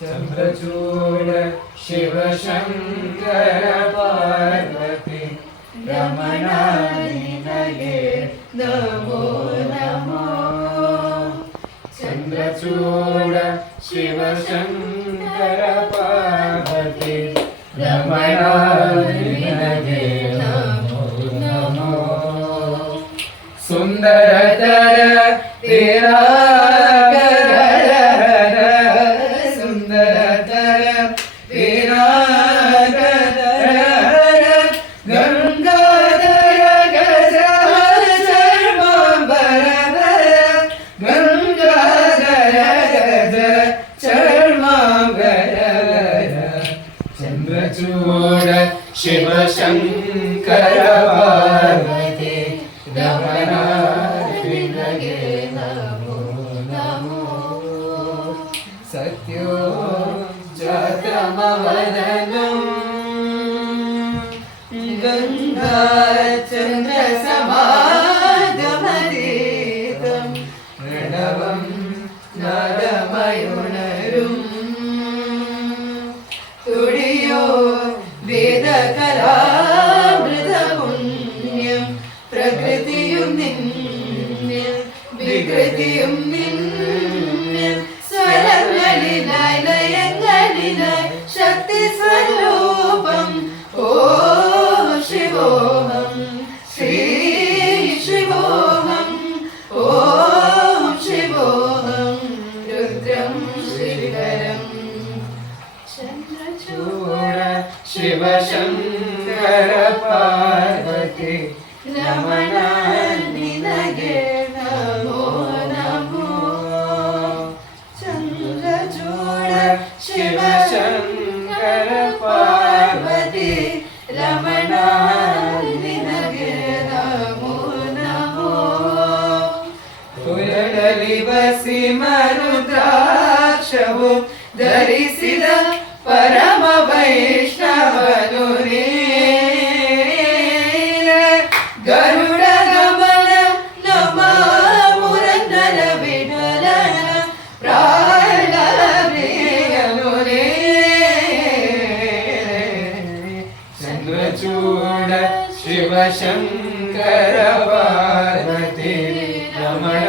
चंद्रचूड शिव शंकर पार्वती रमणा निनगे नमो नमो चंद्रचूड शिव शंकर पार्वती रमणा निनगे नमो नमो सुंदरतर तेरा चंद्रचूड शिव शंकर पार्वती रमणा निनगे नमो नमो सत्यो जातमवदनं गंगा चंद्र समागमदीतं प्रणवं नादमयुणरुं तुडियो वेदकलामृतपुण्यं प्रकृतियुं निन्यं विकृतियुं निन्यं स्वरങ്ങളിലായി ലയങ്ങളിലായി ശക്തി സ്വരൂപം ഓം ശിവോഹം ശ്രീ ശിവോഹം ഓം ശിവോഹം രുദ്രം ശ്രീകരം चंद्रचूड शिव शंकर पार्वती रमणा निनगे नमो नमो चंद्रचूड शिव शंकर पार्वती रमणा निनगे नमो नमो तुयडली बसी मरुद्राक्षವು ಧರಿಸಿದ ಪರಮ ವೈಷ್ಣವನು ಗರುಡ ಗಮನ ನಮ ಪುರಂದರ ವಿಠಲನ ಪ್ರಾಣ ಪ್ರಿಯನು ಚಂದ್ರಚೂಡ ಶಿವ ಶಂಕರ ಪಾರ್ವತಿ ರಮಣ